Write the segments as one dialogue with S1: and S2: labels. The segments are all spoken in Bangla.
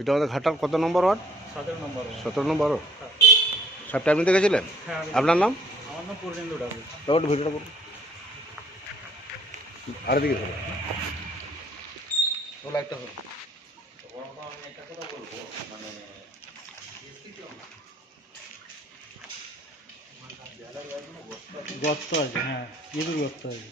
S1: এটা আমাদের ঘাটাল কত নম্বর ওয়ার্ড?
S2: সতেরো নম্বর
S1: সতেরো নম্বর ওয়ার্ড। সব টাইম
S2: হ্যাঁ
S1: আপনার নাম?
S2: আমার নাম পূর্ণেন্দু ডাবু
S1: ভিডিওটা করুন। আর দিকে ধরো
S2: গর্ত আছে হ্যাঁ। গর্ত আছে।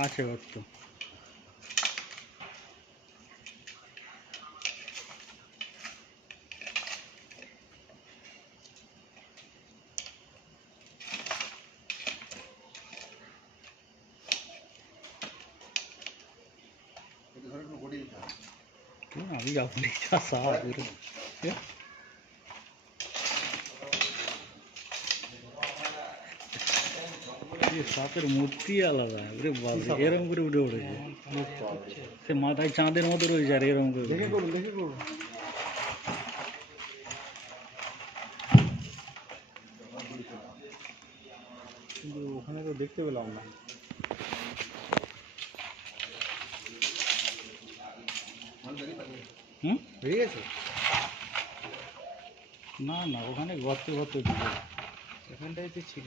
S2: આ છે વસ્તુ આવી જાવ લઈ જા સાવ সাপের মূর্তি আলাদা। ওরে বাবা এরকম করে উঠে উঠেছে সে মাথায় চাঁদের মতো রয়েছে আর এরকম করে কিন্তু ওখানে তো দেখতে পেলাম না। হুম?
S1: বেরিয়ে গেছে?
S2: না না ওখানে গর্তে গর্তে ছিল এখানটাই তো ছিল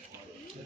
S2: তো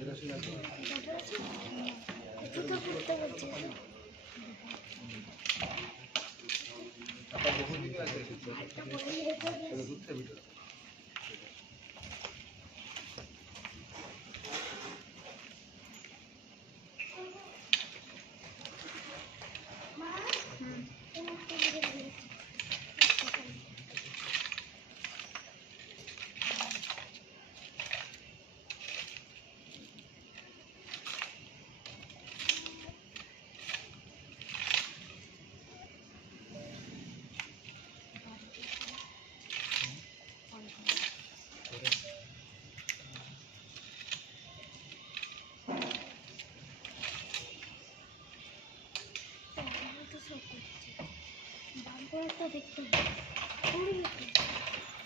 S3: বাবা,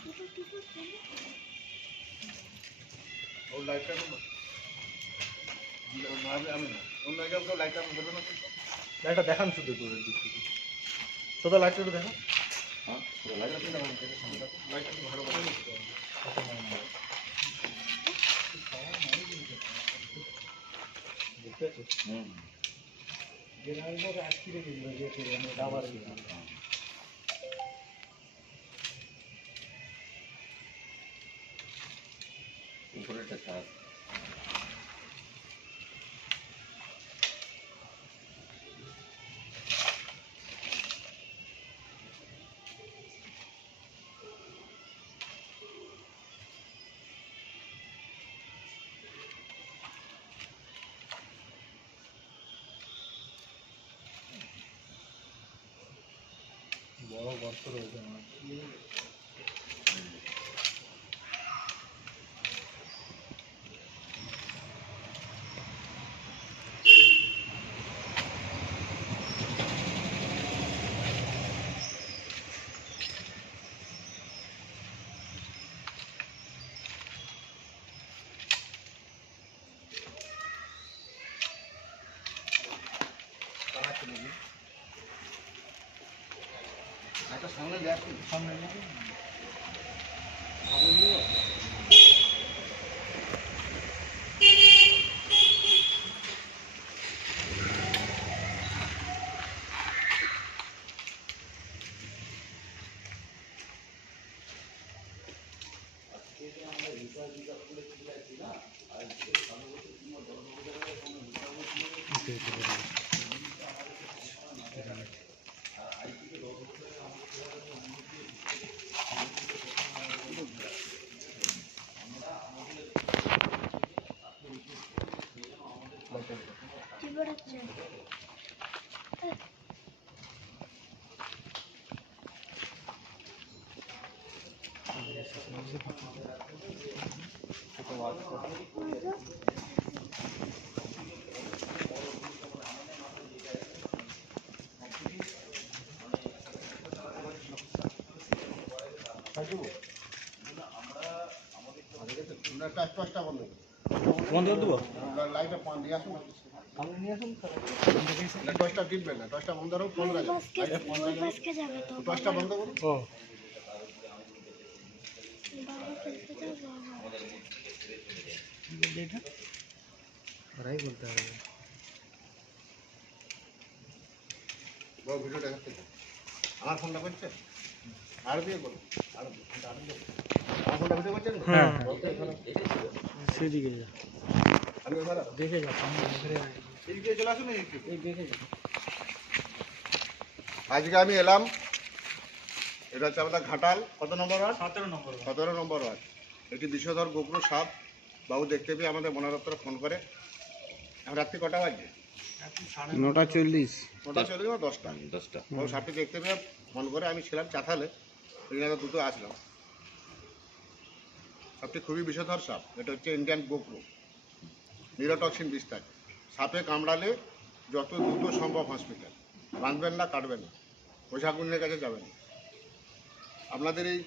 S3: এটা কি করছে
S1: ওর লাইটটা করুন আমি আমি না অন্য জায়গায় কেউ লাইটটা বলবে না
S2: লাইটটা দেখান শুধু দূরের দিক থেকে সোদা লাইটটা একটু দেখা
S1: হ্যাঁ লাইটটা লাইটটা ভালো করে
S2: দেখতে পাচ্ছিস জেনারেটর আটকে রেখেছিল যে করে আমি ডাবার
S1: উপরেটা ছাড়
S2: বড় গর্ত রয়েছে আমার
S1: লাইটটা সামনে দেখ
S2: সামনে না
S1: আমরা রিচার্জ দিতে
S3: জীবনাচ্ছে
S1: টসটা বন্ধ
S2: বন্ধ করে দেবো?
S1: লাইটটা পান দিয়ে আসুন না টসটা টিপবেন না টসটা বন্ধ রাখো ফোন রাখো
S3: বাসকে ওই বাসকে যাবে তো।
S1: টসটা বন্ধ করুন
S2: ও
S3: বাবা খেলতে যাব
S2: এটা
S1: বাবু ভিডিওটা আমার ফোনটা আর দিয়ে বলুন আর। আমার ফোনটা ভিডিও করছেন
S2: হ্যাঁ। সেদিকে যা
S1: আমি এবার
S2: দেখে যা সামনে দেখে
S1: চলে আসুন
S2: দেখে যা
S1: আজকে আমি এলাম এটা হচ্ছে আমাদের ঘাটাল। কত নম্বর ওয়ার্ড?
S2: সতেরো নম্বর
S1: সতেরো নম্বর ওয়ার্ড। একটি বিষধর গোগ্র সাপ। বাবু দেখতে পেয়ে আমাদের বন দপ্তরে ফোন করে। এখন রাত্রি কটা বাজে?
S4: নটা। চল্লিশ।
S1: নটা চল্লিশ গেল দশটা? দশটা। বাবু সাপটি দেখতে পেয়ে ফোন করে আমি ছিলাম চাথালে। দুটো আসলাম সাপটি খুবই বিষধর সাপ। এটা হচ্ছে ইন্ডিয়ান গোগ্র নিরোটক্সিন বিস্তার। সাপে কামড়ালে যত দ্রুত সম্ভব হসপিটাল। বাঁধবেন না কাটবেন না। ওঝাগুনের কাছে যাবেন না। আপনাদের এই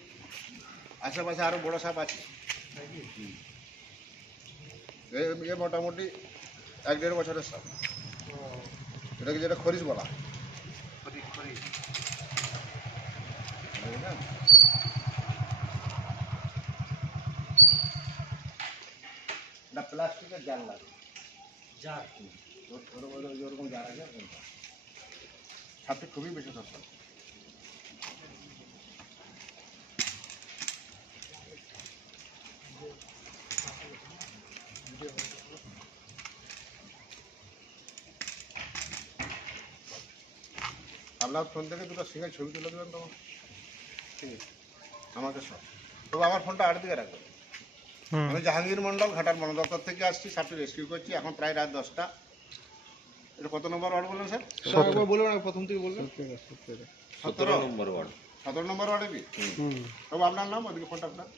S1: আশেপাশে আরও বড় সাপ আছে। এ- মোটামুটি এক দেড় বছরের সাপ। এটাকে যেটা খরিস বলা? এটা প্লাস্টিকের জাল লাগে। ওই ওরকম জাল আছে সাপটি খুবই বেশি সস্তা। আপনার ফোন থেকে দুটো সিঙ্গেল ছবি তুলে দেবেন তো ঠিক আছে? আমাকে সব। তবে আমার ফোনটা আট দিকে রাখবেন। আমি জাহাঙ্গীর মন্ডল ঘাটার বন দপ্তর থেকে আসছি সাপটি রেস্কিউ করছি এখন প্রায় রাত দশটা। এটা কত নম্বর ওয়ার্ড বললেন স্যার?
S4: বলুন প্রথম থেকে বলবেন।
S1: সতেরো নম্বর ওয়ার্ড। সতেরো নম্বর ওয়ার্ডে কি?
S4: হুম।
S1: তবু আপনার নাম ওদিকে ফোনটা আপনার।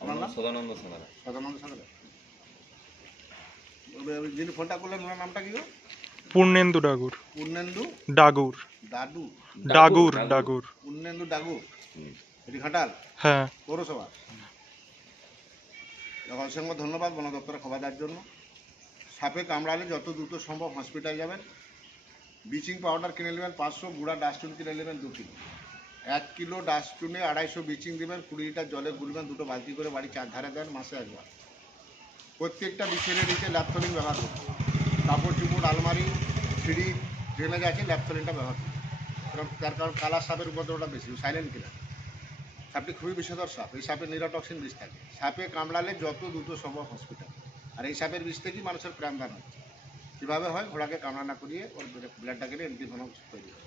S1: আপনার নাম?
S5: সদানন্দ সাঁতরা।
S1: সদানন্দ সাগরে যিনি ফোনটা করলেন ওনার নামটা কি গো?
S6: পূর্ণেন্দু ডাগুর।
S1: পূর্ণেন্দু?
S6: ডাগুর।
S1: দাদু
S6: ডাগুর ডাগুর।
S1: পূর্ণেন্দু ডাগু এটি ঘাটাল?
S6: হ্যাঁ।
S1: পৌরসভা? অসংখ্য ধন্যবাদ বন দপ্তরে খবর দেওয়ার জন্য। সাপে কামড়ালে যত দ্রুত সম্ভব হসপিটাল যাবেন। ব্লিচিং পাউডার কিনে নেবেন পাঁচশো গুঁড়া ডাস্টবিন কিনে নেবেন দু কিলো। এক কিলো ডাস্টবিনে আড়াইশো ব্লিচিং দেবেন কুড়ি লিটার জলে গুলবেন দুটো বালতি করে বাড়ি চার ধারে দেন মাসে একবার। প্রত্যেকটা বিছের দিকে ল্যাপথলিন ব্যবহার করুন। কাপড় চুপড় আলমারি সিঁড়ি ড্রেনেজ আছে ল্যাপথলিনটা ব্যবহার করুন কারণ তার কারণ কালার সাপের উপদ্রবটা বেশি সাইলেন্ট কিলার সাপটি খুবই বিষধর সাপ এই সাপে নিরোটক্সিন বিষ থাকে। সাপে কামড়ালে যত দ্রুত সম্ভব হসপিটাল আর এই সাপের বিষ থেকেই মানুষের প্রাণদান হচ্ছে। কীভাবে হয়? ঘোড়াকে কামড়া না করিয়ে ওর ব্লাডটা গেলে অ্যান্টিভনম তৈরি হয়।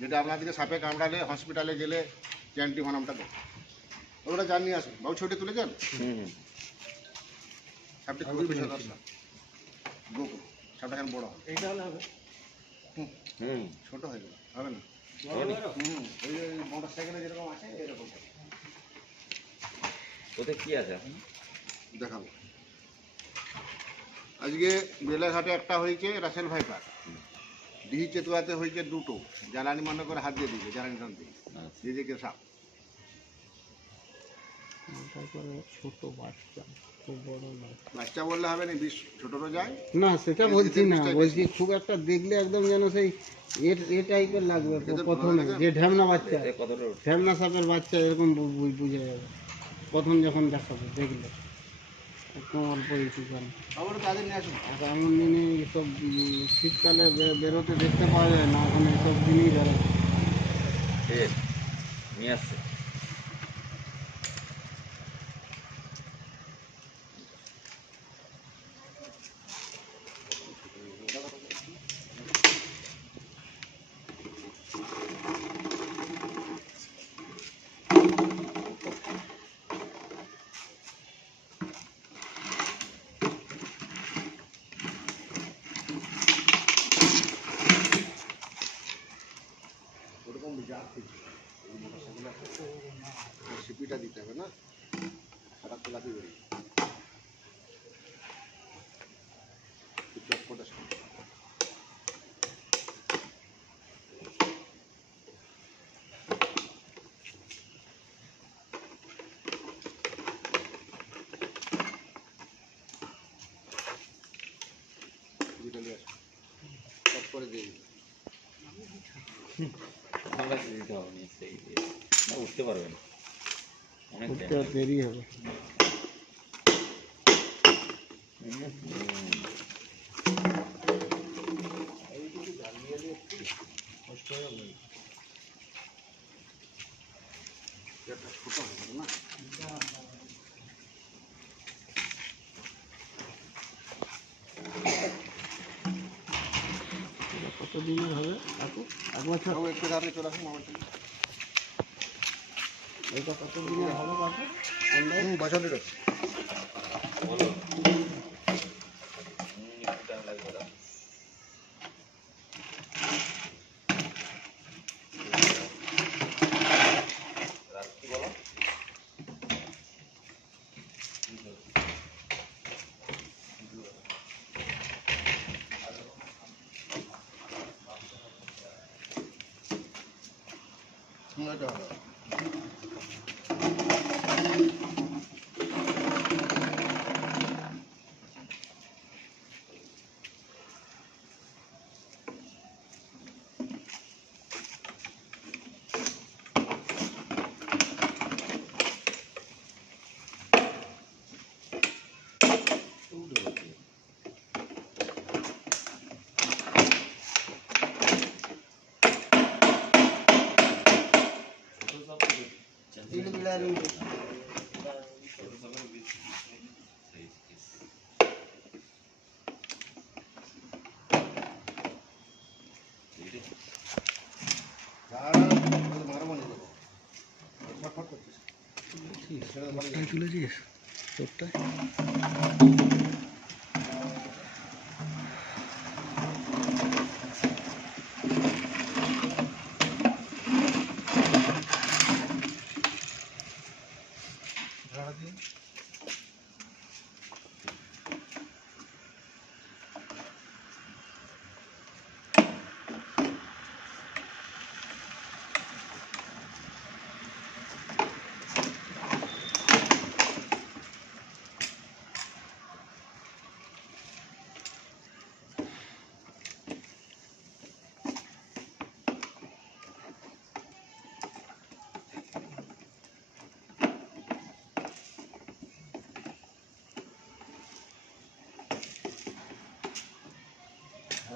S1: যেটা আপনাদেরকে সাপে কামড়ালে হসপিটালে গেলে যে অ্যান্টিভনমটা দেয়। ওগুলো জানিয়ে আসুন। বাবু ছুটি তুলেছেন সাপটি খুবই বিষধর সাপ। গোকুল সাপটা এখন বড় হবে
S2: এইটা হলে হবে।
S5: হুম।
S1: ছোট হয়ে যাবে হবে না? হুম ওই মোটর সাইকেলে যেরকম আছে এরকম
S5: ওতে কি আছে? এখন
S1: দেখাবো। আজকে বেলাঘাটে একটা হয়েছে রাসেল ভাইপার। ডিহি চেতুয়াতে হয়েছে দুটো। জ্বালানি মনে করে হাত দিয়ে দিয়েছে জ্বালানি টান দিয়ে
S5: আচ্ছা।
S1: নিজেকে সাপ
S4: তারপরে ছোট বাচ্চা খুব বড় বাচ্চা।
S1: বাচ্চা বললে হবে না বিষ ছোটরও যায়?
S4: না সেটা বলছি না বলছি খুব একটা দেখলে একদম যেন সেই এর এ টাইপের লাগবে প্রথমে যে ঢ্যামনা বাচ্চা ঢ্যামনা সাপের বাচ্চা এরকম বুঝে যাবে। প্রথম যখন দেখাবে দেখলে। একদম অল্প এমন দিনে এসব শীতকালে বেরোতে দেখতে পাওয়া যায় না এখন এসব দিনই বেরোয়।
S5: নিয়ে আসছে
S1: টুপিটা দিতে হবে না সারা গোলাপি বেরিয়ে চটপটা টুপিটা নিয়ে আসো চট করে দিয়ে
S5: দিতে হবে না সেই না অনেক
S4: উঠতে দেরি হবে।
S1: ছোট হবে?
S4: হবে কাকু এক বছর
S1: বাবু একটু ধারে চলে আসুন আমার
S4: এটা কত দিনের হবে কাকু
S1: বছরের আছে
S5: বলো।
S2: তোরটায় তুলেছিস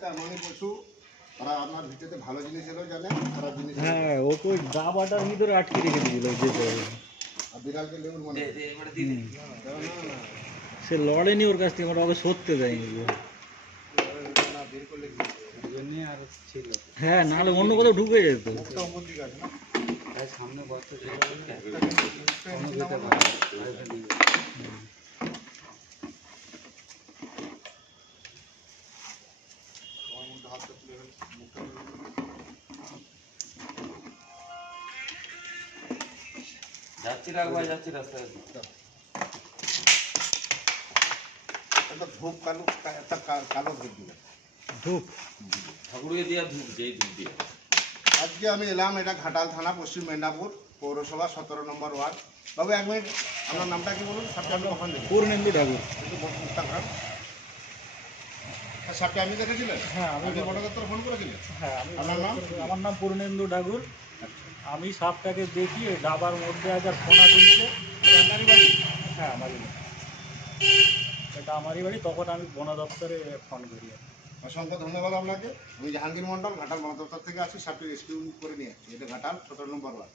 S1: একটা এমনই পশু ওরা আপনার ভিতরে ভালো জিনিস এলেও জানে খারাপ জিনিস।
S2: হ্যাঁ ওকে ওই ডাবাটার ভিতরে আটকে রেখে দিয়েছিল
S1: আর বিড়ালকে লেবুর মনে
S5: দে। দে, দে।
S1: না,
S2: সে লড়েনি ওর কাছ থেকে ওরা ওকে সরতে দেয়নি
S1: না, বের করলে কি হবে?
S2: হ্যাঁ নাহলে অন্য কোথাও ঢুকে যেত।
S1: মুখটা
S5: যাচ্ছি রাখবা যাচ্ছি রাস্তায়
S1: একটা ধূপ কালো একটা কালো ধূপ দিবে।
S2: ধূপ?
S5: ঠাকুরকে দিয়া ধূপ যেই ধূপ দিয়ে।
S1: আজকে আমি এলাম এটা ঘাটাল থানা পশ্চিম মেদিনীপুর পৌরসভা সতেরো নম্বর ওয়ার্ড। বাবু এক মিনিট আপনার নামটা কি বলুন? ওখান থেকে।
S2: পূর্ণেন্দু ঠাকুর।
S1: আপনি দেখেছিলেন?
S2: হ্যাঁ আমি
S1: আপনি ফোন করেছিলেন?
S2: হ্যাঁ আমি
S1: আপনার নাম?
S2: আমার নাম পূর্ণেন্দু ঠাকুর। আমি সাপটাকে দেখি ওই ডাবার মধ্যে আর ফোনা তুলছে।
S1: আপনারই বাড়ি?
S2: হ্যাঁ আমারই বাড়ি। এটা আমারই বাড়ি, তখন আমি বন দপ্তরে ফোন করি।
S1: অসংখ্য ধন্যবাদ আপনাকে। আমি জাহাঙ্গীর মন্ডল ঘাটাল বন দপ্তর থেকে আছি, সাপটি রেস্কিউ করে নিয়ে আসছি। এটা ঘাটাল, সতেরো নম্বর ওয়ার্ড।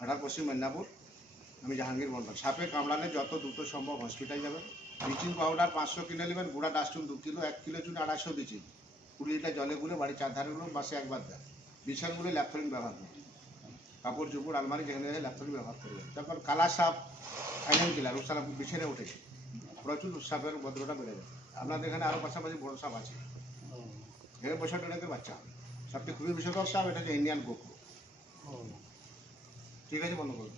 S1: ঘাটাল, পশ্চিম মেদিনীপুর। আমি জাহাঙ্গীর মন্ডল সাপে কামড়ালে যত দ্রুত সম্ভব হসপিটাল যাবেন। ব্লিচিং পাউডার পাঁচশো কিলো নেবেন গুঁড়া ডাস্টুন দু কিলো, এক কিলো চুন আড়াইশো ব্লিচিং কুড়ি লিটার জলে গুলে বাড়ির চারধারেগুলো বাসে একবার দেন। বিছানগুলো ল্যাপথলিন ব্যবহার করুন। কাপড় চোপড় আলমারি যেখানে ল্যাপটপ ব্যবহার করবে তারপর কালা সাপ ফাইনাল কিলার ওর সাপ বিছানে উঠেছে। প্রচুর সাপের উপদ্রবটা বেড়ে যায় আপনাদের এখানে আরও পাশাপাশি বড় সাপ আছে। এখানে পয়সা টাকাতে বাচ্চা। সবচেয়ে খুবই বিষয়কর সাপ এটা হচ্ছে ইন্ডিয়ান গোকু ঠিক আছে বন্ধ করুন